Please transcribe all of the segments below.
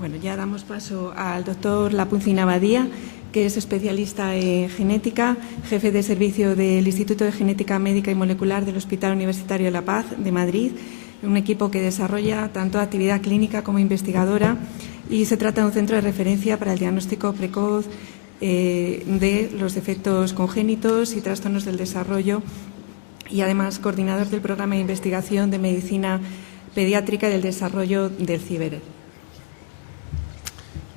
Bueno, ya damos paso al doctor Lapuncina Badía, que es especialista en genética, jefe de servicio del Instituto de Genética Médica y Molecular del Hospital Universitario de La Paz de Madrid, un equipo que desarrolla tanto actividad clínica como investigadora, y se trata de un centro de referencia para el diagnóstico precoz de los defectos congénitos y trastornos del desarrollo, y además coordinador del programa de investigación de medicina pediátrica y del desarrollo del CIBERED.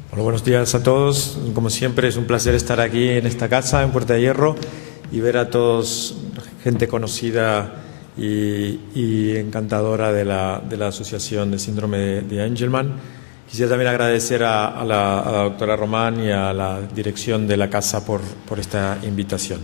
Bueno, buenos días a todos. Como siempre, es un placer estar aquí en esta casa, en Puerta de Hierro, y ver a todos, gente conocida y encantadora de la Asociación de Síndrome de Angelman. Quisiera también agradecer a la doctora Román y a la dirección de la casa por esta invitación.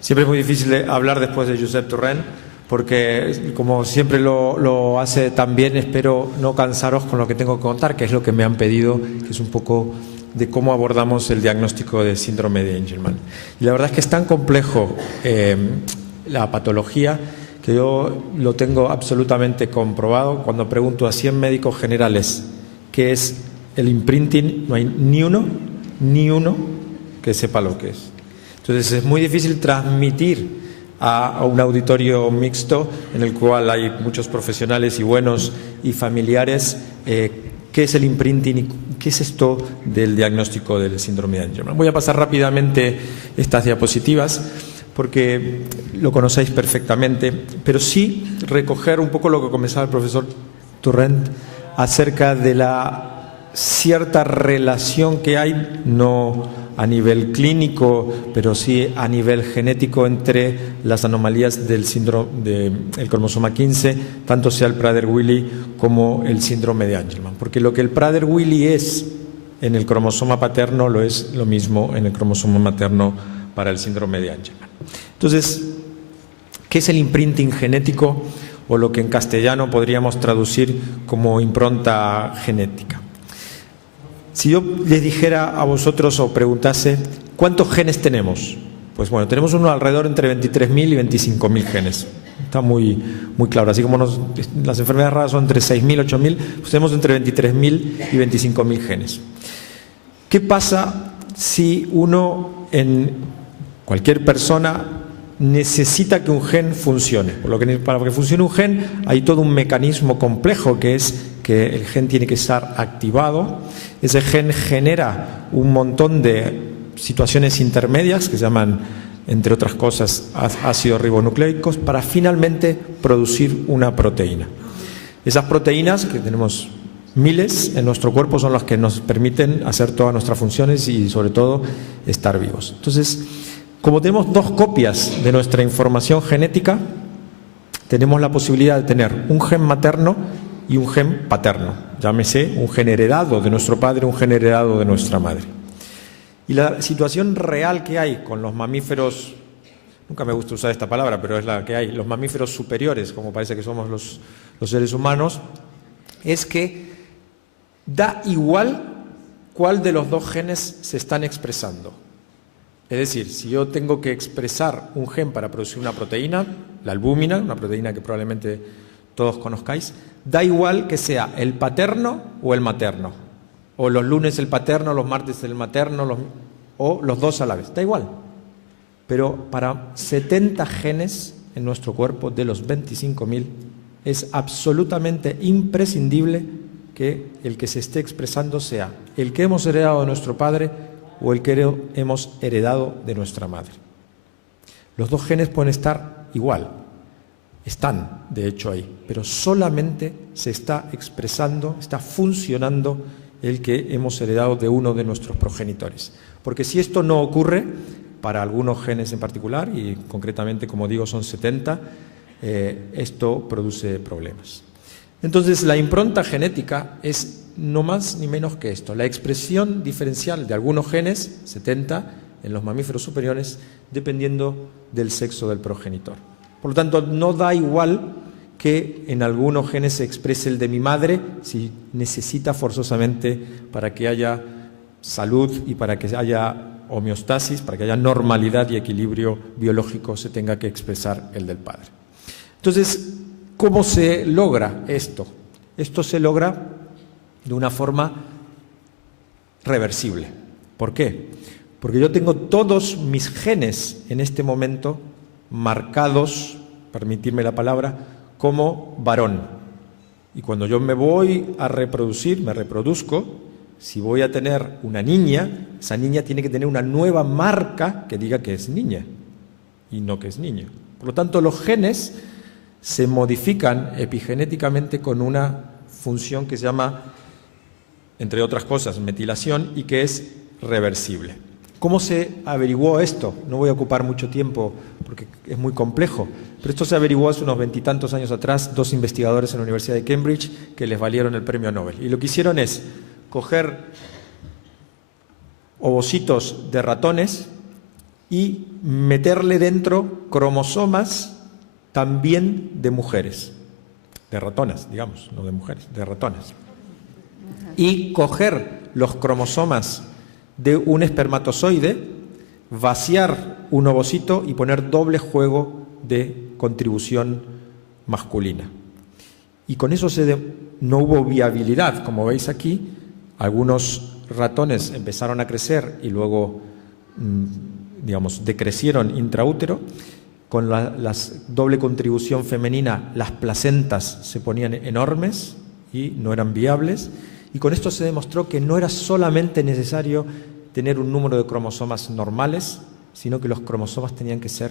Siempre es muy difícil hablar después de Josep Torrent, porque como siempre lo hace tan bien, espero no cansaros con lo que tengo que contar, que es lo que me han pedido, que es un poco de cómo abordamos el diagnóstico de síndrome de Angelman. Y la verdad es que es tan complejo la patología que yo lo tengo absolutamente comprobado. Cuando pregunto a 100 médicos generales qué es el imprinting, no hay ni uno que sepa lo que es. Entonces es muy difícil transmitir a un auditorio mixto en el cual hay muchos profesionales y buenos y familiares qué es el imprinting y qué es esto del diagnóstico del síndrome de Angelman. Voy a pasar rápidamente estas diapositivas porque lo conocéis perfectamente, pero sí recoger un poco lo que comenzaba el profesor Torrent acerca de la cierta relación que hay, no a nivel clínico, pero sí a nivel genético, entre las anomalías del síndrome del cromosoma 15, tanto sea el Prader-Willi como el síndrome de Angelman. Porque lo que el Prader-Willi es en el cromosoma paterno lo es lo mismo en el cromosoma materno para el síndrome de Angelman. Entonces, ¿qué es el imprinting genético, o lo que en castellano podríamos traducir como impronta genética? Si yo les dijera a vosotros o preguntase ¿cuántos genes tenemos? Pues bueno, tenemos uno alrededor entre 23.000 y 25.000 genes. Está muy claro. Así como las enfermedades raras son entre 6.000 y 8.000, pues tenemos entre 23.000 y 25.000 genes. ¿Qué pasa si uno, en cualquier persona, necesita que un gen funcione? Para que funcione un gen hay todo un mecanismo complejo, que es que el gen tiene que estar activado. Ese gen genera un montón de situaciones intermedias que se llaman, entre otras cosas, ácidos ribonucleicos, para finalmente producir una proteína. Esas proteínas, que tenemos miles en nuestro cuerpo, son las que nos permiten hacer todas nuestras funciones y sobre todo estar vivos. Entonces, como tenemos dos copias de nuestra información genética, tenemos la posibilidad de tener un gen materno y un gen paterno, llámese un gen heredado de nuestro padre, un gen heredado de nuestra madre. Y la situación real que hay con los mamíferos, nunca me gusta usar esta palabra, pero es la que hay, los mamíferos superiores, como parece que somos los seres humanos, es que da igual cuál de los dos genes se están expresando. Es decir, si yo tengo que expresar un gen para producir una proteína, la albúmina, una proteína que probablemente todos conozcáis, da igual que sea el paterno o el materno, o los lunes el paterno, los martes el materno, o los dos a la vez, da igual. Pero para 70 genes en nuestro cuerpo de los 25.000 es absolutamente imprescindible que el que se esté expresando sea el que hemos heredado de nuestro padre o el que hemos heredado de nuestra madre. Los dos genes pueden estar igual, están de hecho ahí, pero solamente se está expresando, está funcionando el que hemos heredado de uno de nuestros progenitores. Porque si esto no ocurre, para algunos genes en particular, y concretamente, como digo, son 70, esto produce problemas. Entonces, la impronta genética es no más ni menos que esto, la expresión diferencial de algunos genes, 70, en los mamíferos superiores, dependiendo del sexo del progenitor. Por lo tanto, no da igual que en algunos genes se exprese el de mi madre, si necesita forzosamente, para que haya salud y para que haya homeostasis, para que haya normalidad y equilibrio biológico, se tenga que expresar el del padre. Entonces, ¿cómo se logra esto? Esto se logra de una forma reversible. ¿Por qué? Porque yo tengo todos mis genes en este momento marcados, permitirme la palabra, como varón. Y cuando yo me voy a reproducir, me reproduzco, si voy a tener una niña, esa niña tiene que tener una nueva marca que diga que es niña y no que es niño. Por lo tanto, los genes se modifican epigenéticamente con una función que se llama, entre otras cosas, metilación, y que es reversible. ¿Cómo se averiguó esto? No voy a ocupar mucho tiempo porque es muy complejo, pero esto se averiguó hace unos 20 y tantos años atrás, 2 investigadores en la Universidad de Cambridge que les valieron el premio Nobel. Y lo que hicieron es coger ovocitos de ratones y meterle dentro cromosomas también de mujeres, de ratonas, digamos, no de mujeres, de ratonas. Y coger los cromosomas de un espermatozoide, vaciar un ovocito y poner doble juego de contribución masculina. Y con eso no hubo viabilidad, como veis aquí. Algunos ratones empezaron a crecer y luego, digamos, decrecieron intraútero. Con la doble contribución femenina, las placentas se ponían enormes y no eran viables. Y con esto se demostró que no era solamente necesario tener un número de cromosomas normales, sino que los cromosomas tenían que ser,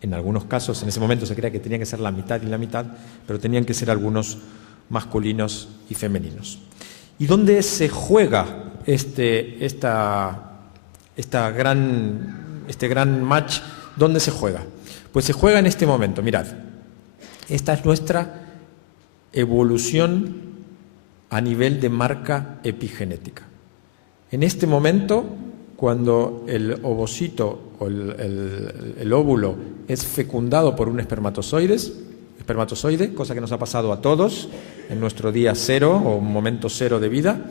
en algunos casos, en ese momento se creía que tenían que ser la mitad y la mitad, pero tenían que ser algunos masculinos y femeninos. ¿Y dónde se juega este gran match? ¿Dónde se juega? Pues se juega en este momento. Mirad, esta es nuestra evolución a nivel de marca epigenética. En este momento, cuando el ovocito o el óvulo es fecundado por un espermatozoide, cosa que nos ha pasado a todos en nuestro día cero o momento cero de vida,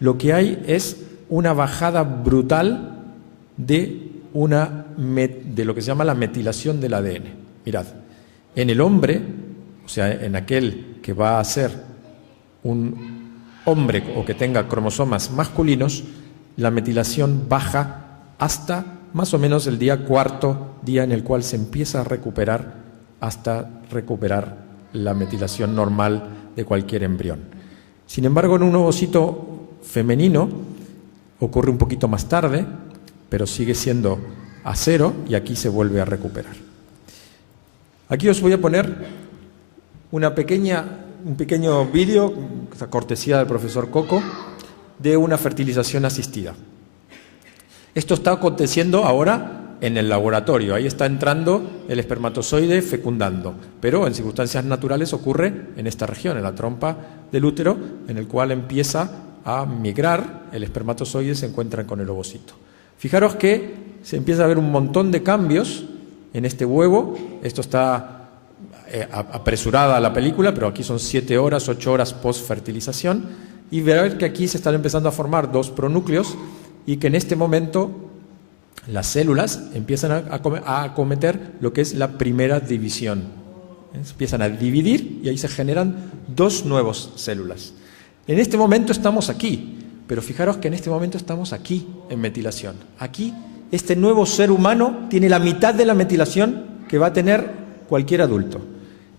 lo que hay es una bajada brutal de lo que se llama la metilación del ADN. Mirad, en el hombre, o sea, en aquel que va a ser un hombre o que tenga cromosomas masculinos, la metilación baja hasta más o menos el cuarto día en el cual se empieza a recuperar hasta recuperar la metilación normal de cualquier embrión. Sin embargo, en un ovocito femenino ocurre un poquito más tarde, pero sigue siendo a 0 y aquí se vuelve a recuperar. Aquí os voy a poner un pequeño vídeo, cortesía del profesor Coco, de una fertilización asistida. Esto está aconteciendo ahora en el laboratorio. Ahí está entrando el espermatozoide fecundando, pero en circunstancias naturales ocurre en esta región, en la trompa del útero, en el cual empieza a migrar el espermatozoide y se encuentra con el ovocito. Fijaros que se empieza a ver un montón de cambios en este huevo. Esto está apresurada la película, pero aquí son 7 horas, 8 horas post-fertilización, y verás que aquí se están empezando a formar 2 pronúcleos y que en este momento las células empiezan a acometer lo que es la primera división. Empiezan a dividir y ahí se generan 2 nuevas células. En este momento estamos aquí, pero fijaros que en este momento estamos aquí en metilación. Aquí este nuevo ser humano tiene la mitad de la metilación que va a tener cualquier adulto.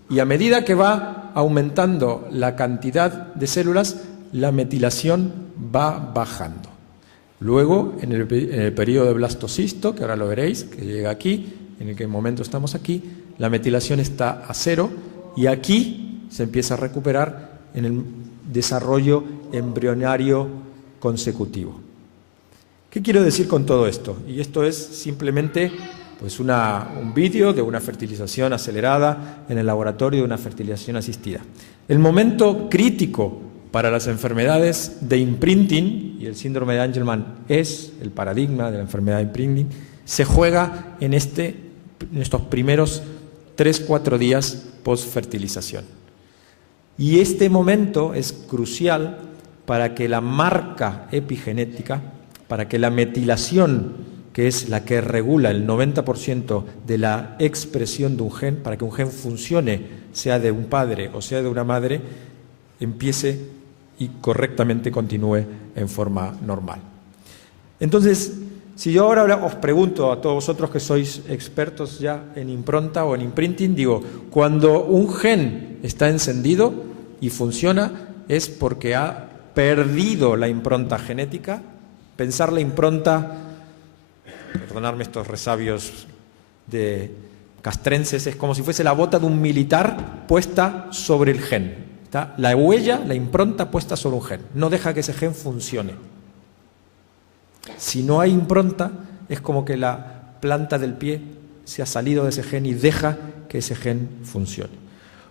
Y a medida que va aumentando la cantidad de células, la metilación va bajando. Luego, en el periodo de blastocisto, que ahora lo veréis, que llega aquí, en el momento estamos aquí, la metilación está a 0 y aquí se empieza a recuperar en el desarrollo embrionario consecutivo. ¿Qué quiero decir con todo esto? Y esto es simplemente pues un vídeo de una fertilización acelerada en el laboratorio de una fertilización asistida. El momento crítico para las enfermedades de imprinting, y el síndrome de Angelman es el paradigma de la enfermedad de imprinting, se juega en estos primeros 3-4 días post-fertilización. Y este momento es crucial para que la marca epigenética, para que la metilación, que es la que regula el 90% de la expresión de un gen, para que un gen funcione, sea de un padre o sea de una madre, empiece y correctamente continúe en forma normal. Entonces, si yo ahora os pregunto a todos vosotros que sois expertos ya en impronta o en imprinting, digo, cuando un gen está encendido y funciona es porque ha perdido la impronta genética. Pensar la impronta, perdonadme estos resabios de castrenses, es como si fuese la bota de un militar puesta sobre el gen. Está la huella, la impronta puesta sobre un gen. No deja que ese gen funcione. Si no hay impronta, es como que la planta del pie se ha salido de ese gen y deja que ese gen funcione.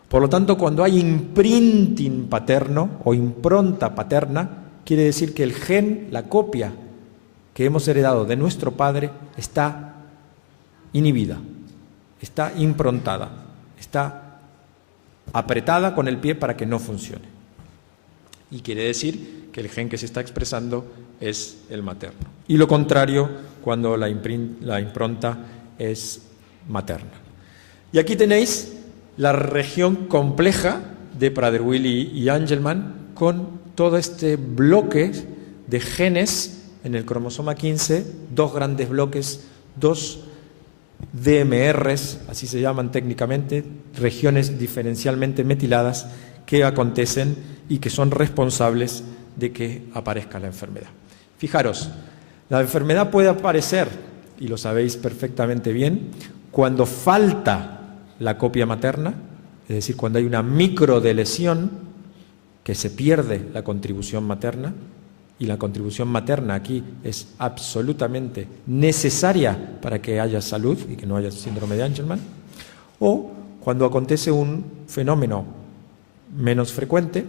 Por lo tanto, cuando hay imprinting paterno o impronta paterna, quiere decir que el gen, la copia que hemos heredado de nuestro padre, está inhibida, está improntada, está apretada con el pie para que no funcione. Y quiere decir que el gen que se está expresando es el materno. Y lo contrario cuando la impronta es materna. Y aquí tenéis la región compleja de Prader-Willi y Angelman con todo este bloque de genes en el cromosoma 15, dos grandes bloques, dos DMRs, así se llaman técnicamente, regiones diferencialmente metiladas que acontecen y que son responsables de que aparezca la enfermedad. Fijaros, la enfermedad puede aparecer, y lo sabéis perfectamente bien, cuando falta la copia materna, es decir, cuando hay una microdeleción que se pierde la contribución materna, y la contribución materna aquí es absolutamente necesaria para que haya salud y que no haya síndrome de Angelman, o cuando acontece un fenómeno menos frecuente,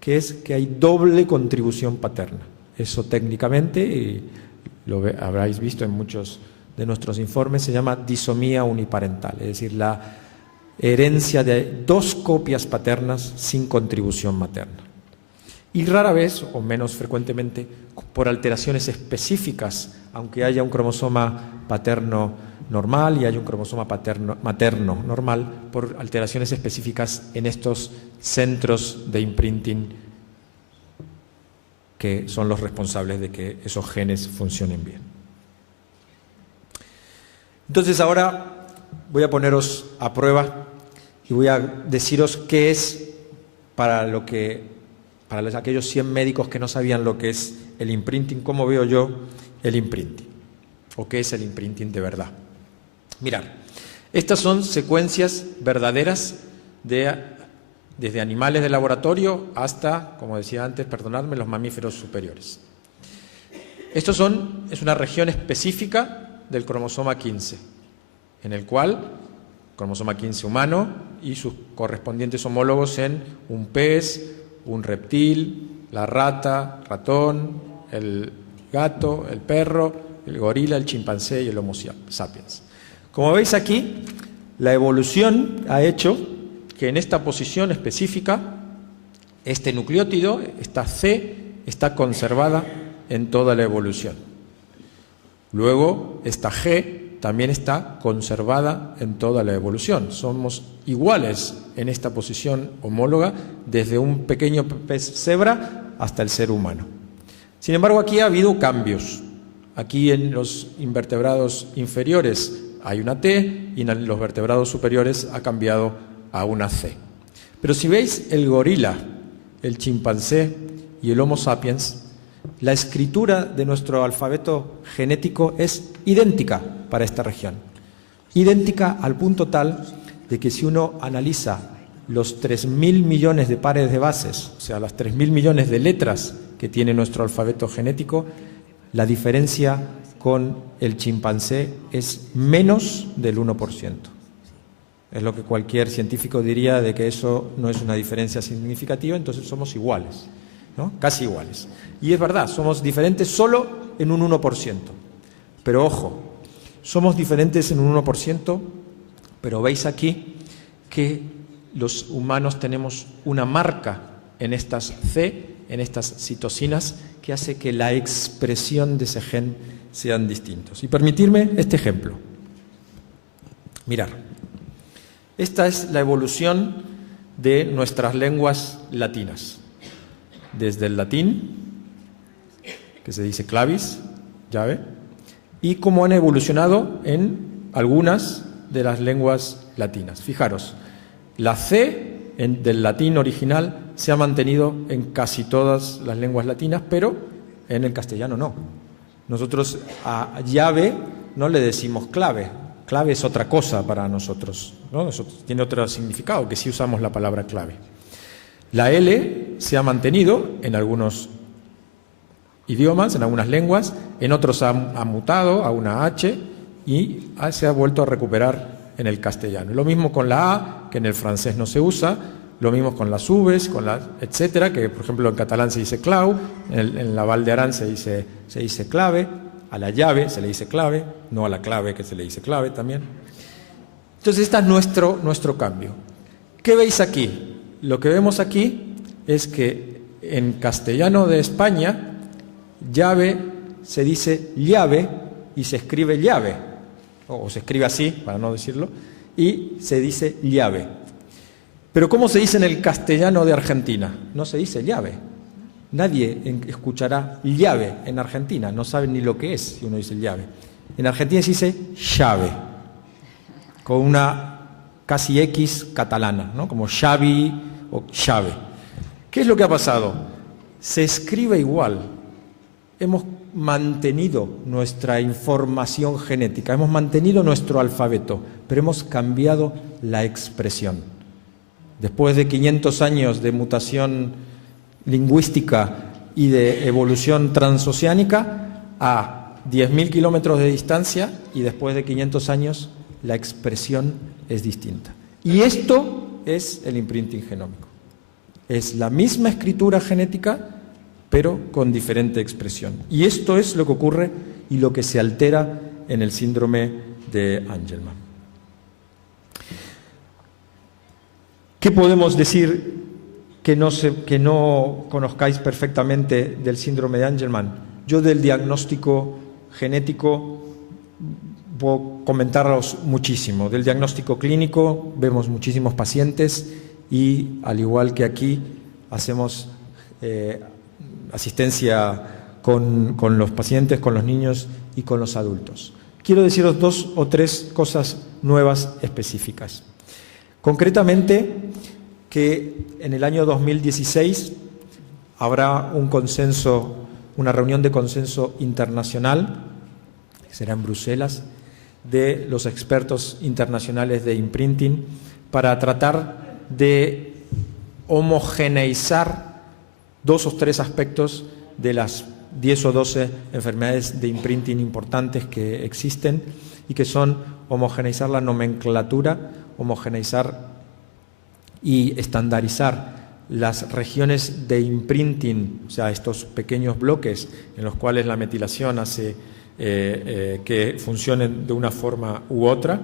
que es que hay doble contribución paterna. Eso técnicamente, y lo habréis visto en muchos de nuestros informes, se llama disomía uniparental, es decir, la herencia de dos copias paternas sin contribución materna. Y rara vez, o menos frecuentemente, por alteraciones específicas, aunque haya un cromosoma paterno normal y haya un cromosoma materno normal, por alteraciones específicas en estos centros de imprinting que son los responsables de que esos genes funcionen bien. Entonces ahora voy a poneros a prueba y voy a deciros qué es para aquellos 100 médicos que no sabían lo que es el imprinting, cómo veo yo el imprinting, o qué es el imprinting de verdad. Mirad, estas son secuencias verdaderas desde animales de laboratorio hasta, como decía antes, perdonadme, los mamíferos superiores. Es una región específica del cromosoma 15, en el cual cromosoma 15 humano y sus correspondientes homólogos en un pez, un reptil, la rata, ratón, el gato, el perro, el gorila, el chimpancé y el Homo sapiens. Como veis aquí, la evolución ha hecho que en esta posición específica, este nucleótido, esta C, está conservada en toda la evolución. Luego, esta G también está conservada en toda la evolución. Somos iguales en esta posición homóloga desde un pequeño pez cebra hasta el ser humano. Sin embargo, aquí ha habido cambios. Aquí en los invertebrados inferiores hay una T y en los vertebrados superiores ha cambiado a una C. Pero si veis el gorila, el chimpancé y el Homo sapiens, la escritura de nuestro alfabeto genético es idéntica para esta región. Idéntica al punto tal de que si uno analiza los 3.000 millones de pares de bases, o sea, las 3.000 millones de letras que tiene nuestro alfabeto genético, la diferencia con el chimpancé es menos del 1%. Es lo que cualquier científico diría de que eso no es una diferencia significativa, entonces somos iguales, ¿no? Casi iguales. Y es verdad, somos diferentes solo en un 1%. Pero ojo, somos diferentes en un 1%, pero veis aquí que los humanos tenemos una marca en estas C, en estas citosinas, que hace que la expresión de ese gen sean distintos. Y permitirme este ejemplo. Mirad, esta es la evolución de nuestras lenguas latinas. desde el latín, que se dice clavis, llave, y cómo han evolucionado en algunas de las lenguas latinas. Fijaros, la C del latín original se ha mantenido en casi todas las lenguas latinas, pero en el castellano no. Nosotros a llave no le decimos clave. Clave es otra cosa para nosotros, ¿no? Tiene otro significado, que sí usamos la palabra clave. La L se ha mantenido en algunos idiomas, en algunas lenguas, en otros ha mutado a una H y se ha vuelto a recuperar en el castellano. Lo mismo con la A, que en el francés no se usa, lo mismo con las Vs, con las etcétera, que por ejemplo en catalán se dice clau, en la Val de Arán se dice clave, a la llave se le dice clave, no a la clave que se le dice clave también. Entonces este es nuestro cambio. ¿Qué veis aquí? Lo que vemos aquí es que en castellano de España, llave se dice llave y se escribe llave, o se escribe así, para no decirlo, y se dice llave. Pero ¿cómo se dice en el castellano de Argentina? No se dice llave. Nadie escuchará llave en Argentina, no saben ni lo que es si uno dice llave. En Argentina se dice llave, con una casi X catalana, ¿no? Como xavi o llave. ¿Qué es lo que ha pasado? Se escribe igual. Hemos mantenido nuestra información genética, hemos mantenido nuestro alfabeto, pero hemos cambiado la expresión. Después de 500 años de mutación lingüística y de evolución transoceánica, a 10.000 kilómetros de distancia y después de 500 años, la expresión es distinta. Y esto es el imprinting genómico. Es la misma escritura genética, pero con diferente expresión. Y esto es lo que ocurre y lo que se altera en el síndrome de Angelman. ¿Qué podemos decir que no conozcáis perfectamente del síndrome de Angelman? Yo del diagnóstico genético puedo comentaros muchísimo. Del diagnóstico clínico vemos muchísimos pacientes y, al igual que aquí, hacemos asistencia con los pacientes, con los niños y con los adultos. Quiero deciros 2 o 3 cosas nuevas específicas. Concretamente, que en el año 2016 habrá un consenso, una reunión de consenso internacional, que será en Bruselas, de los expertos internacionales de imprinting para tratar de homogeneizar 2 o 3 aspectos de las 10 o 12 enfermedades de imprinting importantes que existen y que son homogeneizar la nomenclatura, homogeneizar y estandarizar las regiones de imprinting, o sea, estos pequeños bloques en los cuales la metilación hace que funcionen de una forma u otra,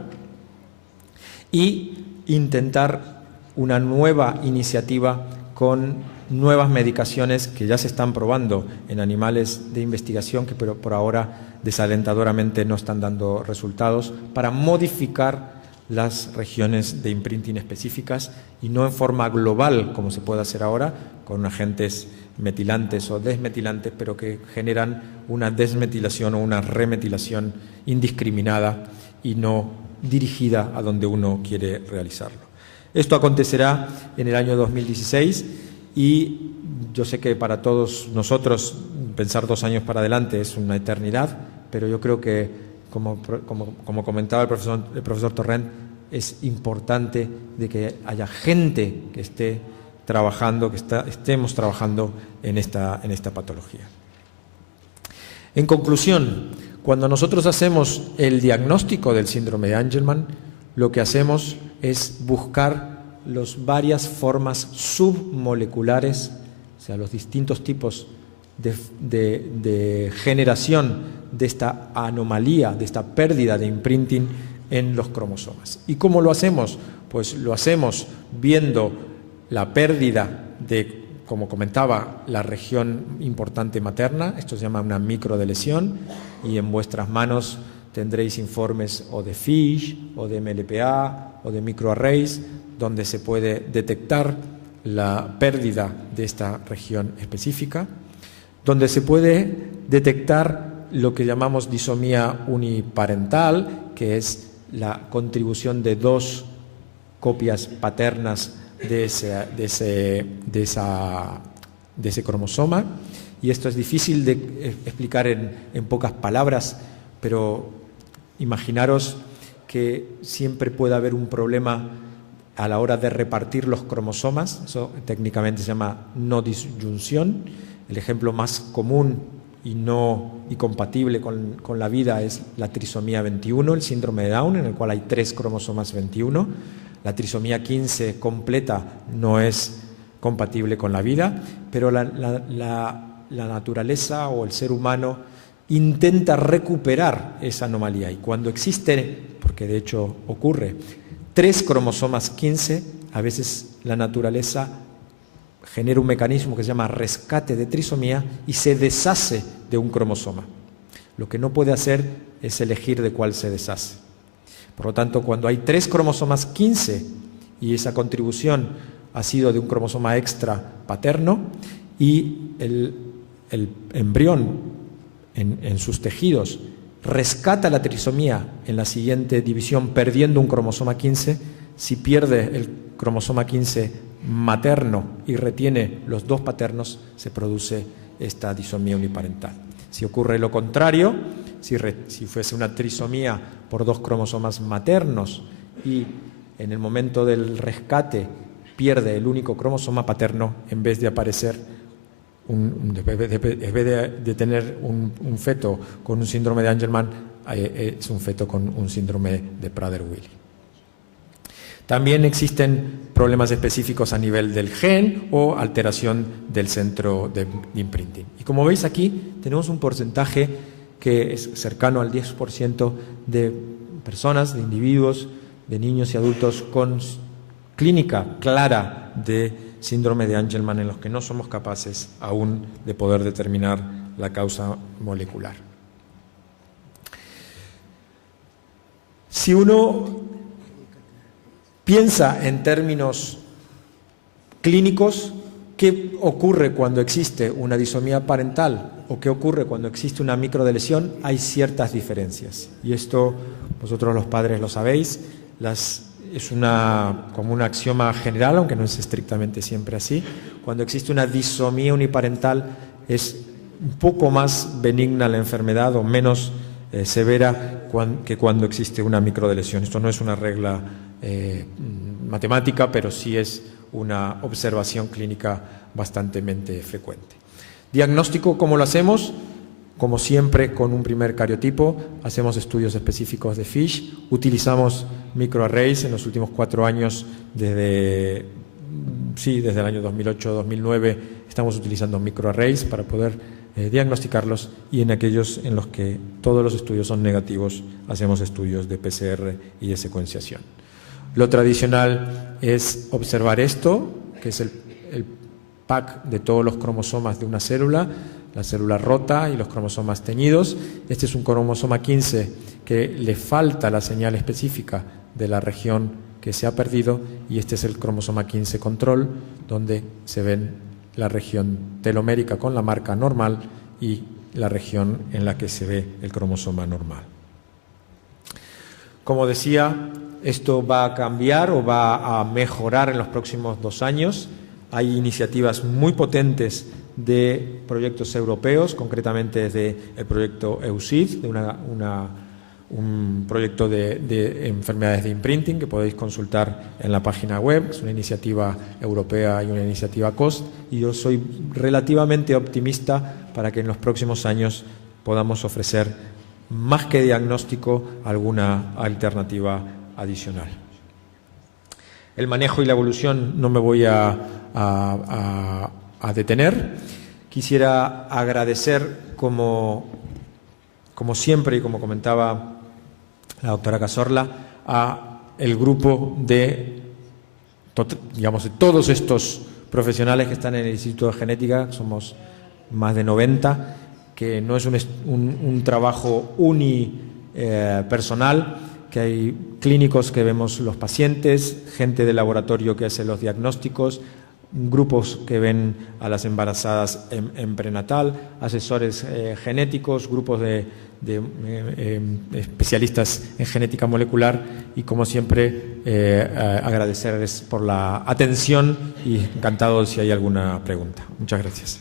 y intentar una nueva iniciativa con nuevas medicaciones que ya se están probando en animales de investigación, que pero por ahora desalentadoramente no están dando resultados, para modificar las regiones de imprinting específicas y no en forma global como se puede hacer ahora con agentes metilantes o desmetilantes, pero que generan una desmetilación o una remetilación indiscriminada y no dirigida a donde uno quiere realizarlo. Esto acontecerá en el año 2016 y yo sé que para todos nosotros pensar 2 años para adelante es una eternidad, pero yo creo que, como comentaba el profesor Torrent, es importante de que haya gente que esté trabajando, estemos trabajando en esta patología. En conclusión, cuando nosotros hacemos el diagnóstico del síndrome de Angelman, lo que hacemos es buscar las varias formas submoleculares, o sea, los distintos tipos de generación de esta anomalía, de esta pérdida de imprinting en los cromosomas. ¿Y cómo lo hacemos? Pues lo hacemos viendo la pérdida de, como comentaba, la región importante materna. Esto se llama una microdeleción, y en vuestras manos tendréis informes o de FISH, o de MLPA, o de microarrays, donde se puede detectar la pérdida de esta región específica, donde se puede detectar lo que llamamos disomía uniparental, que es la contribución de dos copias paternas de ese cromosoma. Y esto es difícil de explicar en pocas palabras, pero imaginaros que siempre puede haber un problema a la hora de repartir los cromosomas. Eso técnicamente se llama no disyunción. El ejemplo más común y compatible con la vida es la trisomía 21, el síndrome de Down, en el cual hay 3 cromosomas 21. La trisomía 15 completa no es compatible con la vida, pero la naturaleza o el ser humano intenta recuperar esa anomalía. Y cuando existe, porque de hecho ocurre, 3 cromosomas 15, a veces la naturaleza genera un mecanismo que se llama rescate de trisomía y se deshace de un cromosoma. Lo que no puede hacer es elegir de cuál se deshace. Por lo tanto, cuando hay 3 cromosomas 15 y esa contribución ha sido de un cromosoma extra paterno y el embrión en sus tejidos rescata la trisomía en la siguiente división perdiendo un cromosoma 15, si pierde el cromosoma 15 materno y retiene los 2 paternos, se produce esta disomía uniparental. Si ocurre lo contrario, si fuese una trisomía por 2 cromosomas maternos y en el momento del rescate pierde el único cromosoma paterno, en vez de aparecer de tener un feto con un síndrome de Angelman, es un feto con un síndrome de Prader-Willi. También existen problemas específicos a nivel del gen o alteración del centro de imprinting. Y como veis aquí, tenemos un porcentaje que es cercano al 10% de personas, de individuos, de niños y adultos con clínica clara de síndrome de Angelman en los que no somos capaces aún de poder determinar la causa molecular. Si uno piensa en términos clínicos, ¿qué ocurre cuando existe una disomía parental o qué ocurre cuando existe una microdeleción? Hay ciertas diferencias. Y esto vosotros los padres lo sabéis, es como un axioma general, aunque no es estrictamente siempre así. Cuando existe una disomía uniparental es un poco más benigna la enfermedad o menos severa que cuando existe una microdeleción. Esto no es una regla matemática, pero sí es una observación clínica bastante frecuente. Diagnóstico, ¿cómo lo hacemos? Como siempre, con un primer cariotipo, hacemos estudios específicos de FISH, utilizamos microarrays en los últimos 4 años, desde el año 2008-2009 estamos utilizando microarrays para poder diagnosticarlos, y en aquellos en los que todos los estudios son negativos, hacemos estudios de PCR y de secuenciación. Lo tradicional es observar esto, que es el pack de todos los cromosomas de una célula, la célula rota y los cromosomas teñidos. Este es un cromosoma 15 que le falta la señal específica de la región que se ha perdido, y este es el cromosoma 15 control, donde se ven la región telomérica con la marca normal y la región en la que se ve el cromosoma normal. Como decía, esto va a cambiar o va a mejorar en los próximos 2 años. Hay iniciativas muy potentes de proyectos europeos, concretamente desde el proyecto EUSID, de un proyecto de enfermedades de imprinting que podéis consultar en la página web. Es una iniciativa europea y una iniciativa COST, y yo soy relativamente optimista para que en los próximos años podamos ofrecer, más que diagnóstico, alguna alternativa adicional. El manejo y la evolución no me voy a detener. Quisiera agradecer, como siempre y como comentaba la doctora Cazorla, a el grupo de todos estos profesionales que están en el Instituto de Genética. Somos más de 90, que no es un trabajo unipersonal, que hay clínicos que vemos los pacientes, gente de laboratorio que hace los diagnósticos, grupos que ven a las embarazadas en prenatal, asesores genéticos, grupos de especialistas en genética molecular y, como siempre, agradecerles por la atención y encantado si hay alguna pregunta. Muchas gracias.